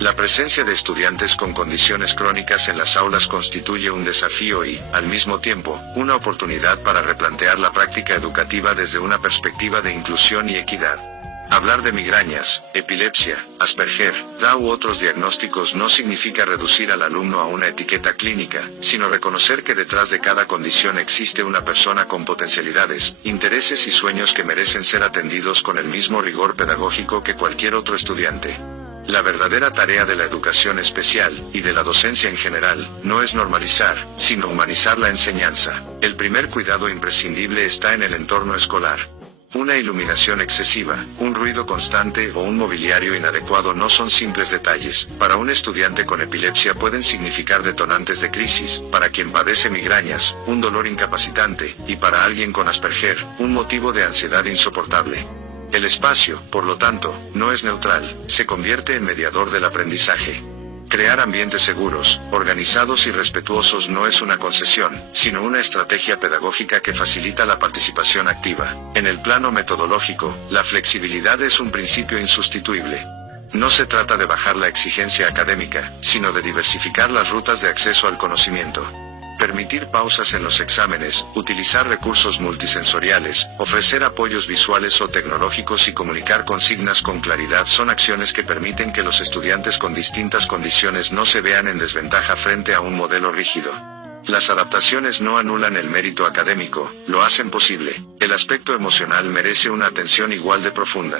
La presencia de estudiantes con condiciones crónicas en las aulas constituye un desafío y, al mismo tiempo, una oportunidad para replantear la práctica educativa desde una perspectiva de inclusión y equidad. Hablar de migrañas, epilepsia, Asperger, Down u otros diagnósticos no significa reducir al alumno a una etiqueta clínica, sino reconocer que detrás de cada condición existe una persona con potencialidades, intereses y sueños que merecen ser atendidos con el mismo rigor pedagógico que cualquier otro estudiante. La verdadera tarea de la educación especial, y de la docencia en general, no es normalizar, sino humanizar la enseñanza. El primer cuidado imprescindible está en el entorno escolar. Una iluminación excesiva, un ruido constante o un mobiliario inadecuado no son simples detalles. Para un estudiante con epilepsia pueden significar detonantes de crisis, para quien padece migrañas, un dolor incapacitante, y para alguien con Asperger, un motivo de ansiedad insoportable. El espacio, por lo tanto, no es neutral, se convierte en mediador del aprendizaje. Crear ambientes seguros, organizados y respetuosos no es una concesión, sino una estrategia pedagógica que facilita la participación activa. En el plano metodológico, la flexibilidad es un principio insustituible. No se trata de bajar la exigencia académica, sino de diversificar las rutas de acceso al conocimiento. Permitir pausas en los exámenes, utilizar recursos multisensoriales, ofrecer apoyos visuales o tecnológicos y comunicar consignas con claridad son acciones que permiten que los estudiantes con distintas condiciones no se vean en desventaja frente a un modelo rígido. Las adaptaciones no anulan el mérito académico, lo hacen posible. El aspecto emocional merece una atención igual de profunda.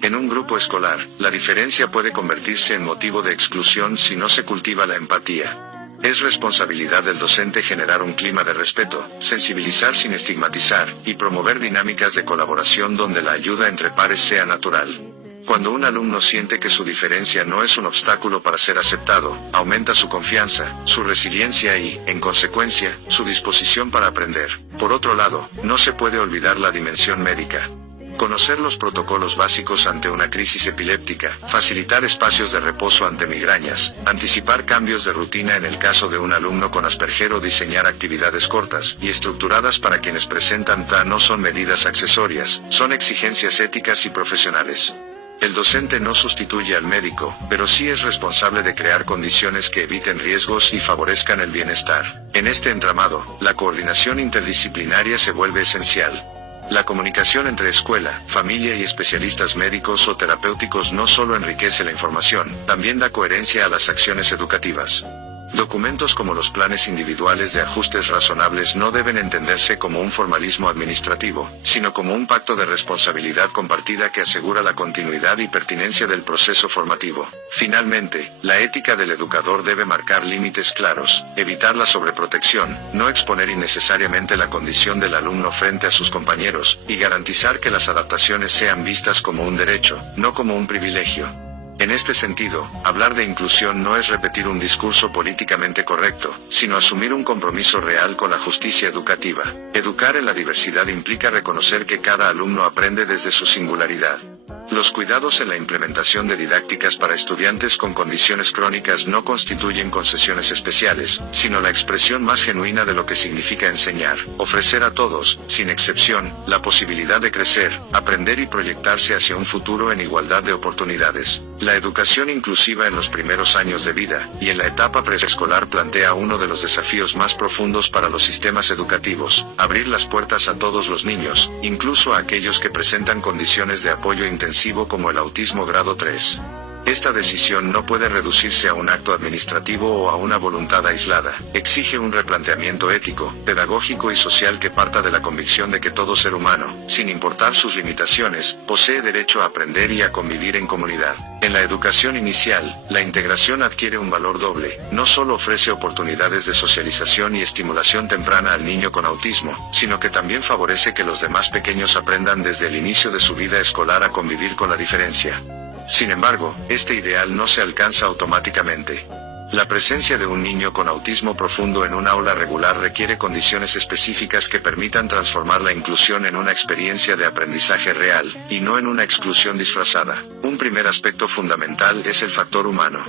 En un grupo escolar, la diferencia puede convertirse en motivo de exclusión si no se cultiva la empatía. Es responsabilidad del docente generar un clima de respeto, sensibilizar sin estigmatizar, y promover dinámicas de colaboración donde la ayuda entre pares sea natural. Cuando un alumno siente que su diferencia no es un obstáculo para ser aceptado, aumenta su confianza, su resiliencia y, en consecuencia, su disposición para aprender. Por otro lado, no se puede olvidar la dimensión médica. Conocer los protocolos básicos ante una crisis epiléptica, facilitar espacios de reposo ante migrañas, anticipar cambios de rutina en el caso de un alumno con Asperger o diseñar actividades cortas y estructuradas para quienes presentan TAA no son medidas accesorias, son exigencias éticas y profesionales. El docente no sustituye al médico, pero sí es responsable de crear condiciones que eviten riesgos y favorezcan el bienestar. En este entramado, la coordinación interdisciplinaria se vuelve esencial. La comunicación entre escuela, familia y especialistas médicos o terapéuticos no solo enriquece la información, también da coherencia a las acciones educativas. Documentos como los planes individuales de ajustes razonables no deben entenderse como un formalismo administrativo, sino como un pacto de responsabilidad compartida que asegura la continuidad y pertinencia del proceso formativo. Finalmente, la ética del educador debe marcar límites claros, evitar la sobreprotección, no exponer innecesariamente la condición del alumno frente a sus compañeros, y garantizar que las adaptaciones sean vistas como un derecho, no como un privilegio. En este sentido, hablar de inclusión no es repetir un discurso políticamente correcto, sino asumir un compromiso real con la justicia educativa. Educar en la diversidad implica reconocer que cada alumno aprende desde su singularidad. Los cuidados en la implementación de didácticas para estudiantes con condiciones crónicas no constituyen concesiones especiales, sino la expresión más genuina de lo que significa enseñar, ofrecer a todos, sin excepción, la posibilidad de crecer, aprender y proyectarse hacia un futuro en igualdad de oportunidades. La educación inclusiva en los primeros años de vida, y en la etapa preescolar plantea uno de los desafíos más profundos para los sistemas educativos: abrir las puertas a todos los niños, incluso a aquellos que presentan condiciones de apoyo intensivo como el autismo grado 3. Esta decisión no puede reducirse a un acto administrativo o a una voluntad aislada. Exige un replanteamiento ético, pedagógico y social que parta de la convicción de que todo ser humano, sin importar sus limitaciones, posee derecho a aprender y a convivir en comunidad. En la educación inicial, la integración adquiere un valor doble. No solo ofrece oportunidades de socialización y estimulación temprana al niño con autismo, sino que también favorece que los demás pequeños aprendan desde el inicio de su vida escolar a convivir con la diferencia. Sin embargo, este ideal no se alcanza automáticamente. La presencia de un niño con autismo profundo en un aula regular requiere condiciones específicas que permitan transformar la inclusión en una experiencia de aprendizaje real, y no en una exclusión disfrazada. Un primer aspecto fundamental es el factor humano.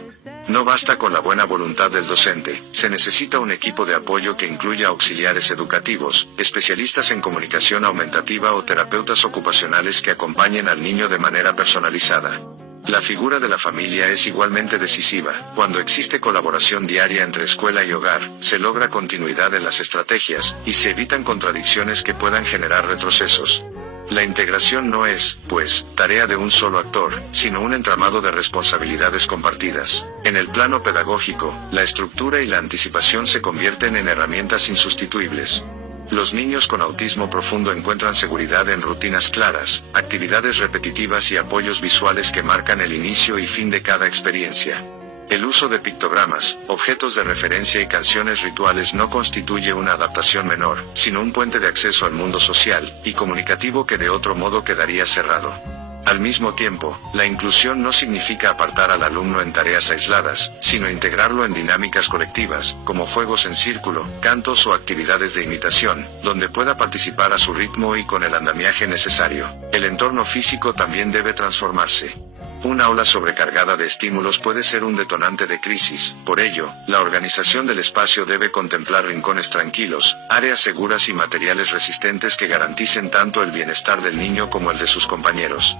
No basta con la buena voluntad del docente, se necesita un equipo de apoyo que incluya auxiliares educativos, especialistas en comunicación aumentativa o terapeutas ocupacionales que acompañen al niño de manera personalizada. La figura de la familia es igualmente decisiva. Cuando existe colaboración diaria entre escuela y hogar, se logra continuidad en las estrategias, y se evitan contradicciones que puedan generar retrocesos. La integración no es, pues, tarea de un solo actor, sino un entramado de responsabilidades compartidas. En el plano pedagógico, la estructura y la anticipación se convierten en herramientas insustituibles. Los niños con autismo profundo encuentran seguridad en rutinas claras, actividades repetitivas y apoyos visuales que marcan el inicio y fin de cada experiencia. El uso de pictogramas, objetos de referencia y canciones rituales no constituye una adaptación menor, sino un puente de acceso al mundo social y comunicativo que de otro modo quedaría cerrado. Al mismo tiempo, la inclusión no significa apartar al alumno en tareas aisladas, sino integrarlo en dinámicas colectivas, como juegos en círculo, cantos o actividades de imitación, donde pueda participar a su ritmo y con el andamiaje necesario. El entorno físico también debe transformarse. Un aula sobrecargada de estímulos puede ser un detonante de crisis. Por ello, la organización del espacio debe contemplar rincones tranquilos, áreas seguras y materiales resistentes que garanticen tanto el bienestar del niño como el de sus compañeros.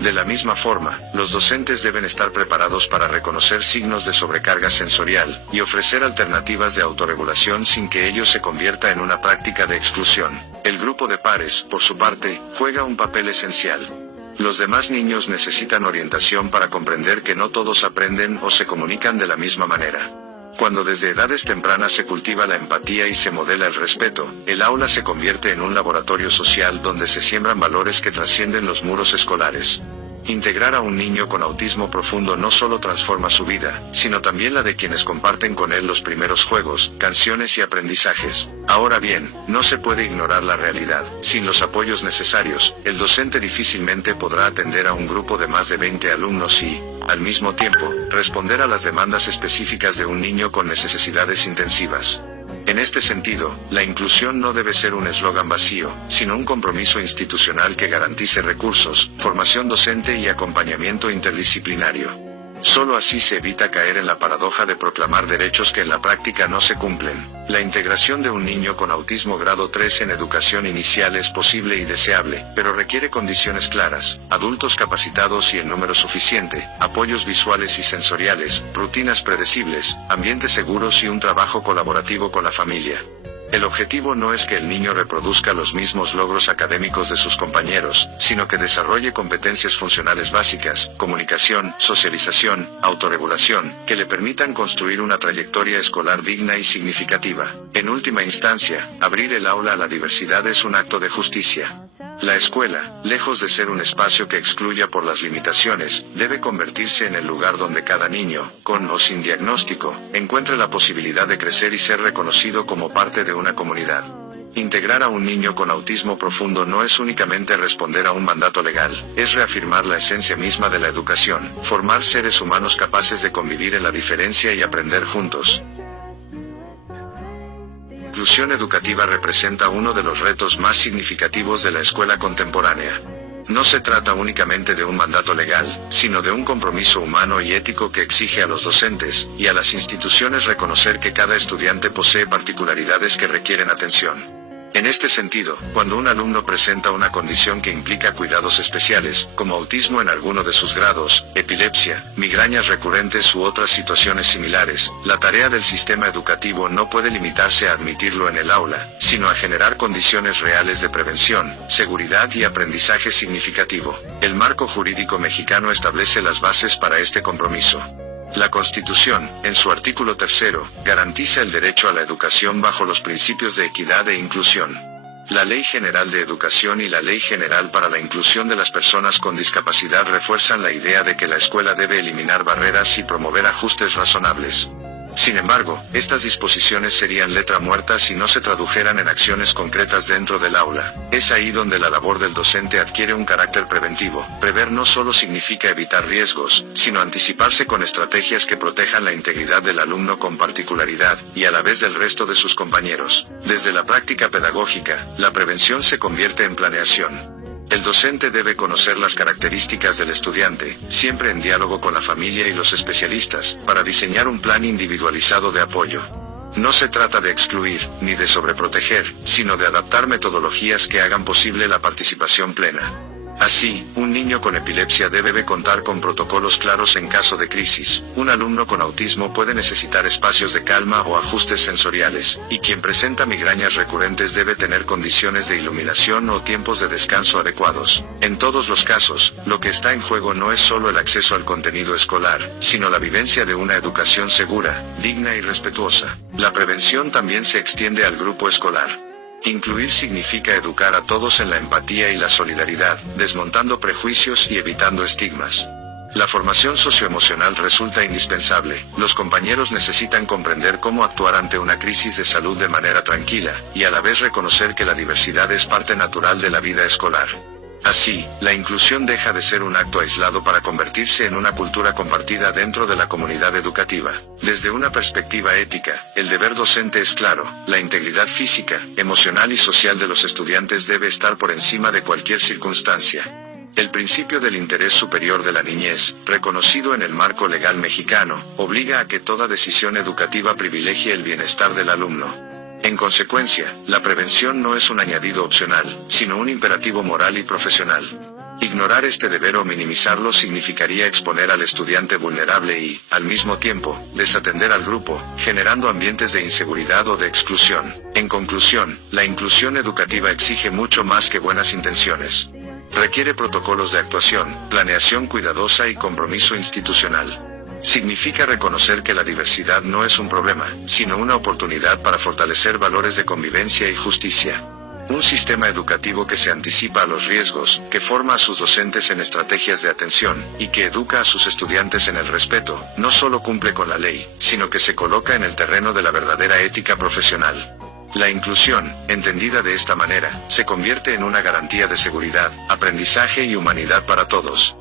De la misma forma, los docentes deben estar preparados para reconocer signos de sobrecarga sensorial, y ofrecer alternativas de autorregulación sin que ello se convierta en una práctica de exclusión. El grupo de pares, por su parte, juega un papel esencial. Los demás niños necesitan orientación para comprender que no todos aprenden o se comunican de la misma manera. Cuando desde edades tempranas se cultiva la empatía y se modela el respeto, el aula se convierte en un laboratorio social donde se siembran valores que trascienden los muros escolares. Integrar a un niño con autismo profundo no solo transforma su vida, sino también la de quienes comparten con él los primeros juegos, canciones y aprendizajes. Ahora bien, no se puede ignorar la realidad. Sin los apoyos necesarios, el docente difícilmente podrá atender a un grupo de más de 20 alumnos y, al mismo tiempo, responder a las demandas específicas de un niño con necesidades intensivas. En este sentido, la inclusión no debe ser un eslogan vacío, sino un compromiso institucional que garantice recursos, formación docente y acompañamiento interdisciplinario. Solo así se evita caer en la paradoja de proclamar derechos que en la práctica no se cumplen. La integración de un niño con autismo grado 3 en educación inicial es posible y deseable, pero requiere condiciones claras, adultos capacitados y en número suficiente, apoyos visuales y sensoriales, rutinas predecibles, ambientes seguros y un trabajo colaborativo con la familia. El objetivo no es que el niño reproduzca los mismos logros académicos de sus compañeros, sino que desarrolle competencias funcionales básicas, comunicación, socialización, autorregulación, que le permitan construir una trayectoria escolar digna y significativa. En última instancia, abrir el aula a la diversidad es un acto de justicia. La escuela, lejos de ser un espacio que excluya por las limitaciones, debe convertirse en el lugar donde cada niño, con o sin diagnóstico, encuentre la posibilidad de crecer y ser reconocido como parte de una comunidad. Integrar a un niño con autismo profundo no es únicamente responder a un mandato legal, es reafirmar la esencia misma de la educación, formar seres humanos capaces de convivir en la diferencia y aprender juntos. La inclusión educativa representa uno de los retos más significativos de la escuela contemporánea. No se trata únicamente de un mandato legal, sino de un compromiso humano y ético que exige a los docentes y a las instituciones reconocer que cada estudiante posee particularidades que requieren atención. En este sentido, cuando un alumno presenta una condición que implica cuidados especiales, como autismo en alguno de sus grados, epilepsia, migrañas recurrentes u otras situaciones similares, la tarea del sistema educativo no puede limitarse a admitirlo en el aula, sino a generar condiciones reales de prevención, seguridad y aprendizaje significativo. El marco jurídico mexicano establece las bases para este compromiso. La Constitución, en su artículo 3, garantiza el derecho a la educación bajo los principios de equidad e inclusión. La Ley General de Educación y la Ley General para la Inclusión de las Personas con Discapacidad refuerzan la idea de que la escuela debe eliminar barreras y promover ajustes razonables. Sin embargo, estas disposiciones serían letra muerta si no se tradujeran en acciones concretas dentro del aula. Es ahí donde la labor del docente adquiere un carácter preventivo. Prever no solo significa evitar riesgos, sino anticiparse con estrategias que protejan la integridad del alumno con particularidad, y a la vez del resto de sus compañeros. Desde la práctica pedagógica, la prevención se convierte en planeación. El docente debe conocer las características del estudiante, siempre en diálogo con la familia y los especialistas, para diseñar un plan individualizado de apoyo. No se trata de excluir, ni de sobreproteger, sino de adaptar metodologías que hagan posible la participación plena. Así, un niño con epilepsia debe contar con protocolos claros en caso de crisis. Un alumno con autismo puede necesitar espacios de calma o ajustes sensoriales, y quien presenta migrañas recurrentes debe tener condiciones de iluminación o tiempos de descanso adecuados. En todos los casos, lo que está en juego no es solo el acceso al contenido escolar, sino la vivencia de una educación segura, digna y respetuosa. La prevención también se extiende al grupo escolar. Incluir significa educar a todos en la empatía y la solidaridad, desmontando prejuicios y evitando estigmas. La formación socioemocional resulta indispensable. Los compañeros necesitan comprender cómo actuar ante una crisis de salud de manera tranquila, y a la vez reconocer que la diversidad es parte natural de la vida escolar. Así, la inclusión deja de ser un acto aislado para convertirse en una cultura compartida dentro de la comunidad educativa. Desde una perspectiva ética, el deber docente es claro: la integridad física, emocional y social de los estudiantes debe estar por encima de cualquier circunstancia. El principio del interés superior de la niñez, reconocido en el marco legal mexicano, obliga a que toda decisión educativa privilegie el bienestar del alumno. En consecuencia, la prevención no es un añadido opcional, sino un imperativo moral y profesional. Ignorar este deber o minimizarlo significaría exponer al estudiante vulnerable y, al mismo tiempo, desatender al grupo, generando ambientes de inseguridad o de exclusión. En conclusión, la inclusión educativa exige mucho más que buenas intenciones. Requiere protocolos de actuación, planeación cuidadosa y compromiso institucional. Significa reconocer que la diversidad no es un problema, sino una oportunidad para fortalecer valores de convivencia y justicia. Un sistema educativo que se anticipa a los riesgos, que forma a sus docentes en estrategias de atención, y que educa a sus estudiantes en el respeto, no solo cumple con la ley, sino que se coloca en el terreno de la verdadera ética profesional. La inclusión, entendida de esta manera, se convierte en una garantía de seguridad, aprendizaje y humanidad para todos.